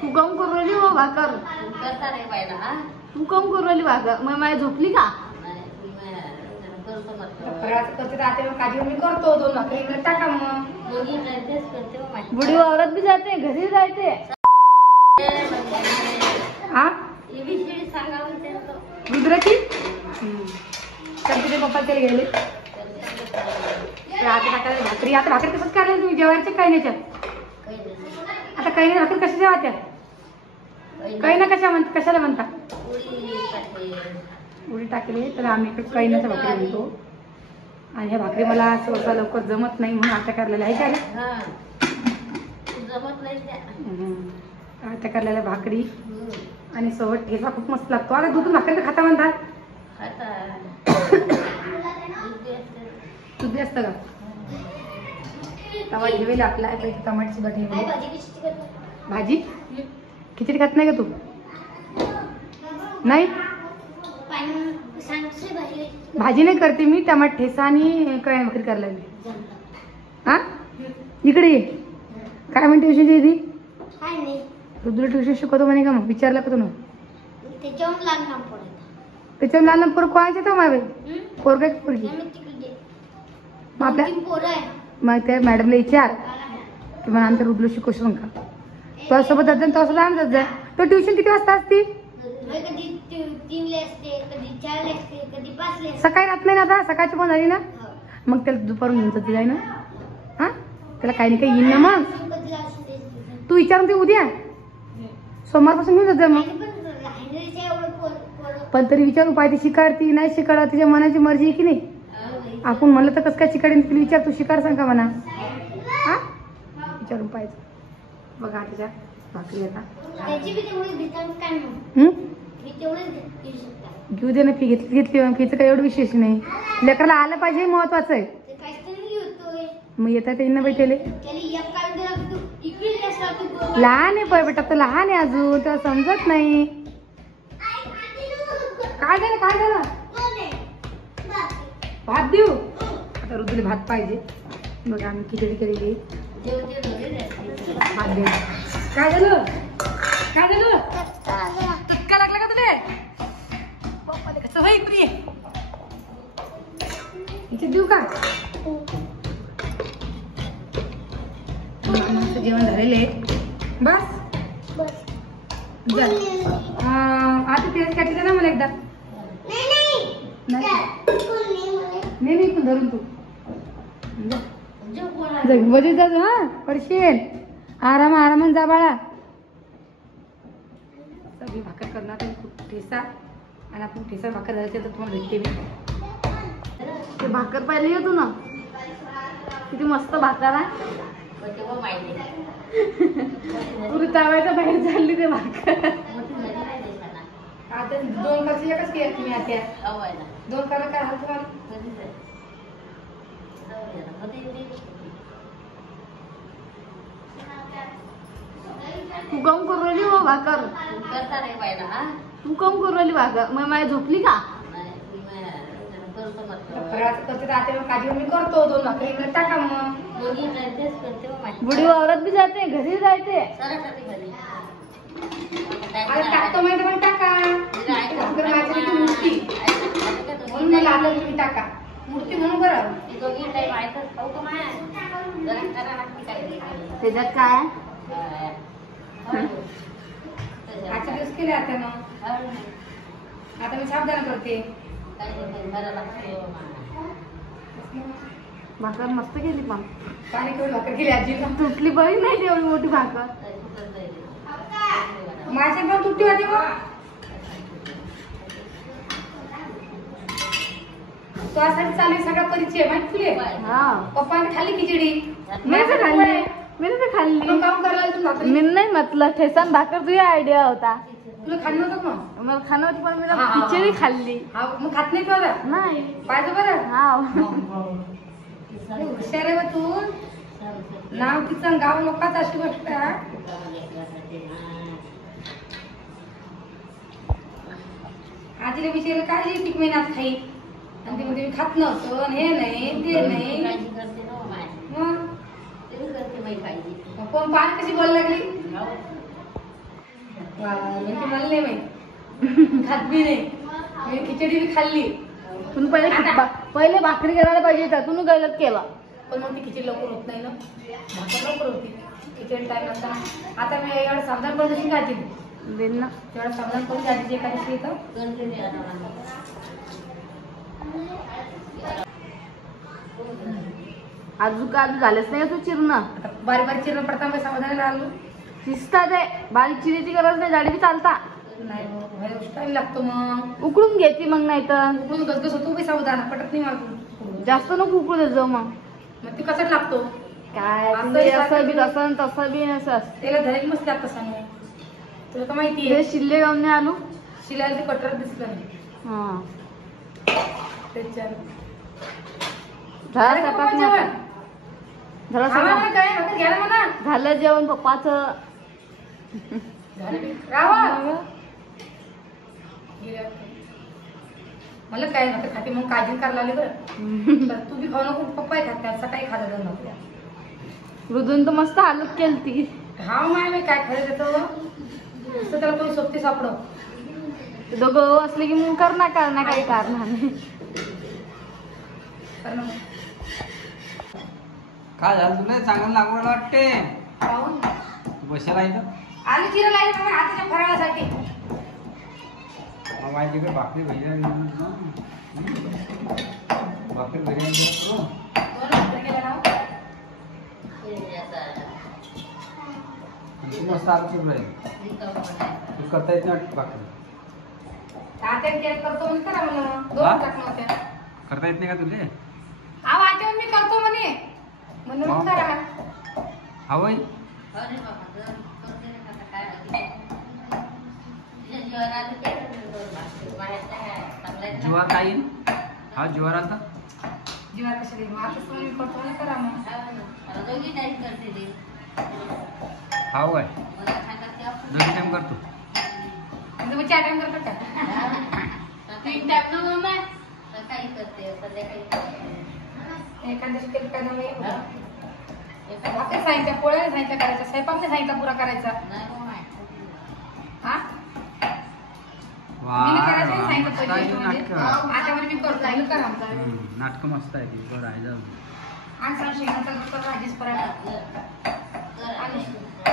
तू कम करू राहिली हो भाकर करता नाही पाहिजे हा तू कम करू राहिली भाकर मग माझी झोपली का करते राहते मग काजी मी करतो 2 भाकरी इकडे टाका मग दोघी ड्रेस करते हो माझी बुढी वावरात बी जाते घरी जाते हा एबीसीडी सांगावं ते रुद्राची तर तुझे पप्पा त्याला गेले आता टाकायला भाकरी आता भाकरी कसंच करायला तुम्ही जेवायचे काही नाही आता काही नाही भाकरी कशा जेवा त्या काही ना कशाला म्हणता उडी टाकले तर आम्ही इकडे काही नाही भाकरी म्हणतो आणि ह्या भाकरी मला सहसा लवकर जमत नाही म्हणून आता करलेलं आहे का जमत नाही आता करलेल्या भाकरी आणि सोबत ठेचा खूप मस्त लागतो अरे दूध भाकरी तर खाता म्हणतात दूध बी असतं का तवा ठेवेल आपला टमाटर सुद्धा ठेवेल भाजी खिचडी खात नाही का तू नाही भाजी नाही करते मी टमाटर ठेचा आणि काय भाकरी करायला लागली हा इकडे ये काय म्हणते ट्युशन दीदी तुला ट्युशन शिकवतो म्हणे का मग विचारलं का तुला त्याच्यावर लहान पोरं कोणाचे तर मावे पोर काय पोरगी मग आपल्या मग त्या मॅडमला विचार की मला आमच्या रुद्र शिकवशील का तो सोबत जात जाईल तो असं लहान जात जाय तो ट्युशन किती वाजता असती सकाळी राहत नाही ना आता सकाळची पण झाली ना मग त्याला दुपारून घेऊन जाते जाय ना हा त्याला काही नाही काही येईन ना मग तू विचारून ते उद्या सोमवारपासून घेऊन जात जा मग पण तरी विचारू पाहिजे शिकाडती नाही शिकाड तिच्या मनाची मर्जी आहे की नाही आपण म्हणलं तर कसं काय शिकाडीन तिला विचार तू शिकार सांग का म्हणा हा विचारून पाहिजे बघा त्याच्या भाकरी आता घेऊ दे ना फी घेतली फीचं काही एवढं विशेष नाही लेकराला आलं पाहिजे हे महत्वाचं आहे मग येतात येईन ना बैठेले लहान आहे बेटा तर लहान आहे अजून त्याला समजत नाही काय झालं भात देऊ आता रुद्रला भात पाहिजे बघा आम्ही खिचडी केलेली भात देऊ काय झालं चटका लागला का तुला कसं होई प्रिय इथे देऊ का जेवण झालेले बस आता तेच काटले ना मला एकदा नाही पण धरून तू बजेट जातो हा पडशील आरामाने जा बाळा सगळी भाकर करणार ठेसा आणि आपण ठेसा भाकर झाल्याच्या तर तुम्हाला भेटते मी ते भाकर पाहिली येतो ना किती मस्त भाकर आहे पुरी ताव्याच्या बाहेर चालली ते भाकर आता 2 वर्ष एकच केलं तुम्ही आता 2 करा काय हाल तुम्हाला तू कम करू राहिली हो भाकर करता नाही पाहिजे हा तू कम करू राहिली भाकर मग माझी झोपली का करते राहते मग काजी मी करतो 2 भाकरी इकडे टाका मग दोघी ड्रेस करते हो माझी बुढी वावरात बी जाते घरी जाते अरे टाकतो माहिती पण टाका भाकर माझी मूर्ती म्हणून मला आता तुम्ही टाका मूर्ती म्हणून बरं दोघी टाईम ऐकत खाऊ का माय जरा करा लागते काय त्याच्यात काय आजच्या दिवस केले आता ना आता मी साबदाना करते भाकर मस्त केली पण पाणी करून भाकर केली आजी तुटली बरी नाही तेवढी मोठी भाकर माझी पण तुटली होती मग तो असा चालू सगळा परिचय माहिती तुले हा पप्पाने खाल्ली खिचडी मी तर खाल्ली मग काम करायला तुम्ही भाकरी मी नाही म्हटलं ठेसान भाकर तुझी आयडिया होता तुला खाल्लं नव्हतं मग मला खाणं होती पण मी खिचडी खाल्ली हा मग खात नाही बरं नाही पाहिजे बरं हा हुशार आहे तू नाव तिचं गाव लोकांच अशी गोष्ट आजीला विचारलं काय पीक महिन्यात खाई आणि ते म्हणजे खात नव्हतं आणि हे नाही ते नाही मग कोण पाणी कशी बोलायला लागली म्हणजे मला नाही माहिती. खात बी नाही. मी खिचडी बी खाल्ली. तुम्ही पहिले भाकरी करायला पाहिजे तर तुम्ही गलत केला. पण मग ती खिचडी लवकर होत नाही ना. भाकर लवकर होती. खिचडी टाइम नसताना आता मी एवढं सावधान करून कशी खाते देन ना. तेवढं सावधान करून खाते जे काही येतं. अजून का अजून झालेच नाही तू चिरणं. आता बारीक बारीक चिरण पडता मी सावधान राहिलो. शिजतात आहे. बारीक चिरीची गरज नाही, जाडी बी चालता. नाही मग टाइम लागतो. मग उकडून घ्यायची मग नाही तर उकडून गसगस होतो बी सावधान पटत नाही मला. जास्त नको उकडू देत जाऊ. मग ती कचट लागतो. काय असं तुम्ही आहे असं बी तसं तसं बी असं असतं. त्याला धरायला मस्त लागतं सांग. तुला तर माहिती ते आहे शिल्ले गावून नाही आलो. शिलायला ते कटर दिसलं नाही हा त्याच्यात. झाला अरे स्वयंपाक पप्पा नाही जेवण. आता. झाला आम्हाला स्वयंपाक. काय भाकर घ्या ना म्हणा. झालं जेवण पप्पाचं. रावा मला काय भाकर खाते मग काळजी करायला लागली बरं. तर तू बी खाऊ नको. पप्पा खात नाही सकाळी खात जाऊ नको. मृदून तर मस्त हालत केलती. हा माय काय खरं देतो नुसतं त्याला कोणी सोबती सापडव. ते दोघं असले की मग करणार काही कारणाने. काय झालं तुला चांगलं लागवड वाटते. पाहून तू बसायला इथं आलू जिरं लागेल मग आताच्या फराळासाठी. माझ्याकडे भाकरी भैया भाकरी भैया दोन भाकरी केल्या ना. तू मस्त आलं तुला तू करता येत नाही भाकरी. तात्याने केलं करतो म्हणे करा म्हणून हा? दोन टाकणं होत्या. करता येत नाही का तुले. अहो आत्या मी करतो म्हणे म्हणून हा. करा. हा वय ज्वार काय येईल. हा ज्वार आता जीवार कशा देईल. आता मी करतो म्हणे करा मग. हा वय दोन टाइम करतो. म्हणजे मग 4 टाइम करतो का. एखाद्या केलं काय नाही भाकरी सांगितल्या पोळ्या सांगितल्या करायचा स्वयंपाक नाही सांगितला पुरा करायचा. हा मी करायचं नाही सांगितलं पहिले म्हणजे. आता म्हणजे मी करतो आहे करा. नाटक मस्त आहे ती बरं आहे जाऊ. आणि सांग शेंगाचा भाजीच पराठा.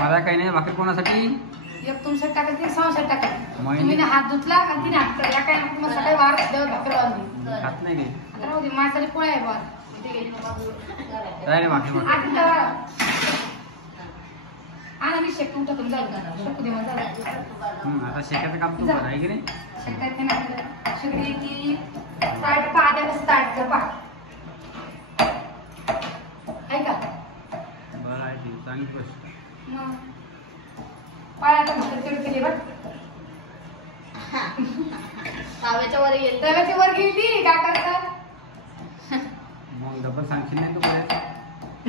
मला काही नाही भाकरी कोणासाठी. एक तुमच्यात टाकत नाही संसार टाकत. मग तुम्ही ना हात धुतला आणि तिने हात करला काय नको. मग सकाळी वार देव भाकर वाजली. खात नाही गे आता राहू दे माझ्यासाठी पोळ्या आहे बार. काय रे भाकरी भाकरी. आधी दवा आणि आम्ही शेकून उठतो जाऊ शकू दे मग जाऊ. आता शेकायचं काम तू आहे की नाही. शेकायचं नाही शेगडी की स्टार्ट पाहत्या स्टार्ट कर पहा ऐका. बरं आहे ती चांगली गोष्ट. मग पायाला भाकर तेवढी केली बरं. ताव्याच्या वर गेली. तव्याची वर गेली काय करतात मग डबल सांगशील नाही तू बरं.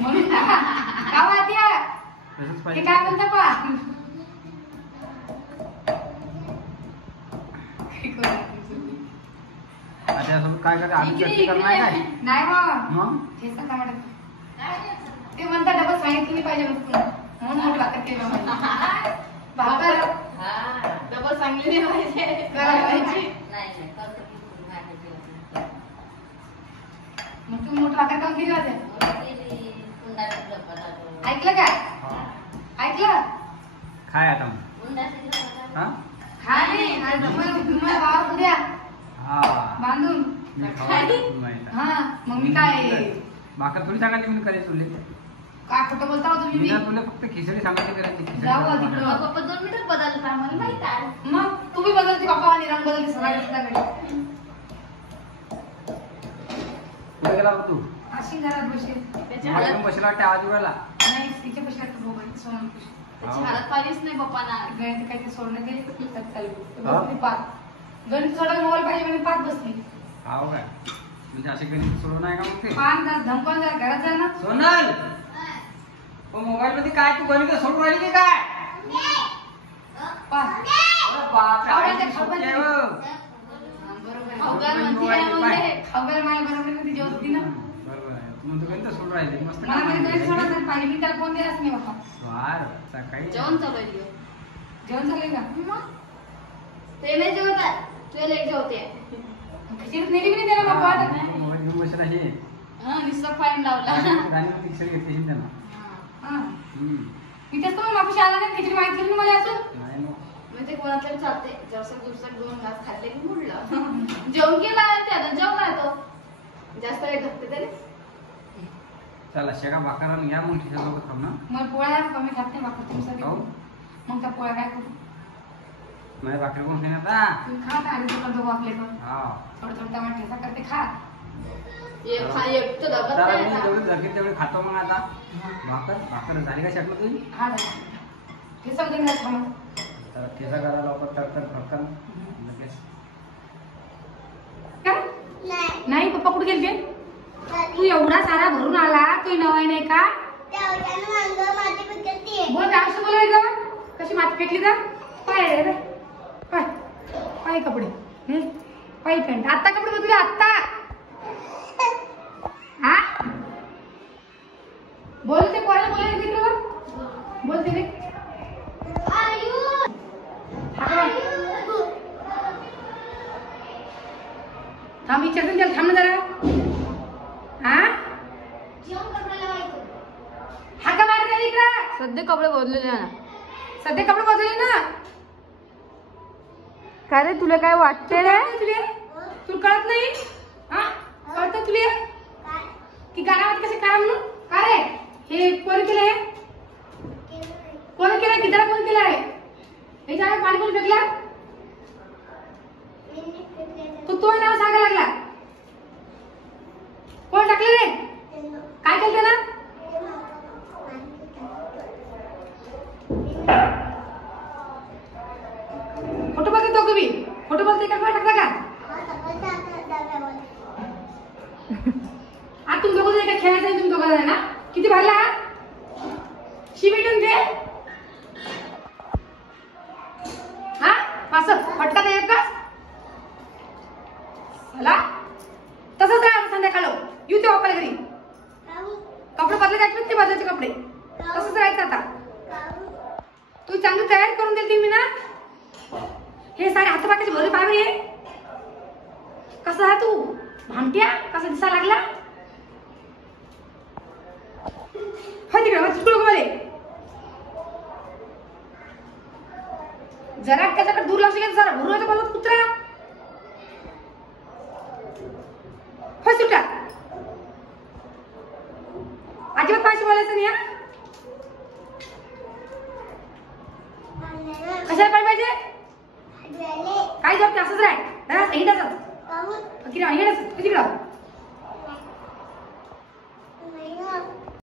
म्हणून गावात या तसंच ते पाहिजे. काय म्हणता पहा. त्यासोबत काय करते आम्ही चर्चा करणार काय. नाही मग मग ठेचा टमाटर ते म्हणता डबल सांगितली पाहिजे म्हणून मोठी भाकर केली भाकर डबल चांगली नाही पाहिजे. करायला पाहिजे. मग तुम्ही मोठी भाकर काम केली होते. ऐकलं का ऐकलं. काय आता मग हा हा नाही आज तुम्हाला भाव उद्या हा बांधून मी खाऊ माहिती आहे. हा मग मी काय भाकर थोडी सांगायची मी करायचं तुले. काय खोटं बोलता हो तुम्ही मी बी? ना तुला फक्त खिचडी सांगायची करायची. खिचडी जाऊ सांगायची. तिकडं. पप्पा 2 मिनिटात बदलत आम्हाला माहित आहे. मग तुम्ही बदलते बाबा आणि रंग बदलते सगळ्या कुठे गेला होता तू. अशी घरात बसेल मला पण बसला वाटते आवाज उडाला. नाही तिचे पैसे लागतात मोबाईल सोडून त्याची हालत पाहिजेच नाही पप्पांना. गणित काही सोडणं गेली तर चालू हा? बसली 5 गणित सोडायला मोबाईल पाहिजे म्हणजे 5 बसली. हाव काय म्हणजे असे गणित सोडवून आहे का मग ते. 5 धमकावून जर घरात जा ना. सोनल मोबाईल मध्ये काय तू गणित सोडून राहिली की काय. 5 अरे बापरे, खाऊ आई खाऊ सुट्टी आहे हो. बरोबर अवघड म्हणती आहे म्हणजे. खाऊ मला बरोबर ती जेवत होती ना. बरोबर आहे. तू म्हणतो गणित सोडून राहिली मस्त मला काम म्हणजे आहे. गणित सोडायला पाहिजे मी त्याला फोन दिलाच नाही बाबा. वार सकाळी जेवण चालू आहे. जेवण झालंय का? मग ते नाही जेवतात, ते लेट जेवते. खिचडीत नेली की नाही त्याला बाबा वाटत नाही. मोबाईल घेऊन बसत आहे. हा नुसतं फाईन लावला. राणीवरती खिचडी घेतली आहे त्यांना. हा. हम्म. मी तेच तर मापुशी आला नाही खिचडी माहिती नाही मला अजून. नाही मग. म्हणजे कोणातरी चालते जसं दुसरं 2 घास खाल्ले की मुडलं. जेवण केला ते आता जेवला तो जास्त वेळ धकते तरी. चला शेगा भाकरानं घ्या मग खिचडी सोबत खाऊ ना. मला पोळ्या कमी खात नाही बापा तुमचा खाऊ? मग त्या पोळ्या काय करू? नाही भाकरी कोण खाईन आता? तुम्ही खा आता आणि तुला दोघं आपले पण हा. थोडं थोडं टमाटर ठेचा करते खा. एक तर दबत चला नाही मी आता. जेवढी धकेल तेवढी खातो मग आता. भाकर झाली का शेटला तुझी? हा हे समजून घ्या मग. तर ठेचा करायला लवकर तर फटकन लगेच. काय? नाही पप्पा कुठे गेलते? तू एवढा सारा भरून आला तू नवाई नाही का? बोल काय असं बोलाय का? कशी माती फेकली का? पाय रे पाय पाय कपडे पाय पॅन्ट आता कपडे बदलले आता. हा बोलते कोणाला बोलायला की तुला बोलते रे. थांब विचारते त्याला थांब ना जरा. हा हा का मारत आली का? सध्या कपडे बदलले ना. सध्या कपडे बदलले ना. काय रे तुला काय वाटते रे? तुला कळत नाही? हा कळतं तुला की गाण्यामध्ये कसे करा म्हणून? का रे हे कोण केलंय? कोण केलंय? किती कोण केलंय? हे जागा पाणी कोण फेकला? तू नाव सांगायला लागला. कोण टाकले रे? काय केलं ना? फोटो बोलतो तुम्ही फोटो बोलते का टाकला का? आज तुम्ही दोघं जण काय खेळायचं तुम्ही दोघं जण ना? किती भरला? शिबिटून दे. हा असं फटका दे का? चला तसंच राहा संध्याकाळ येऊ ते वापरायला घरी. कपडे बदले जायचे ते बदलायचे कपडे तसंच राहायचं आता. तू चांगली तयारी करून देते मी ना. हे सारे हातपाकाचे भरे पाय रे. कसं आहे तू भामट्या कसा दिसा लागला? मध्ये जरा त्याच्याकडे दुर्लक्ष केलं जरा भरून बघत कुत्रा सुटा अजिबात पाहिजे बोलायचं नाही. कशाला पाहिजे? काय जॉब असंच राह हिंडाच किती हिंडाच किती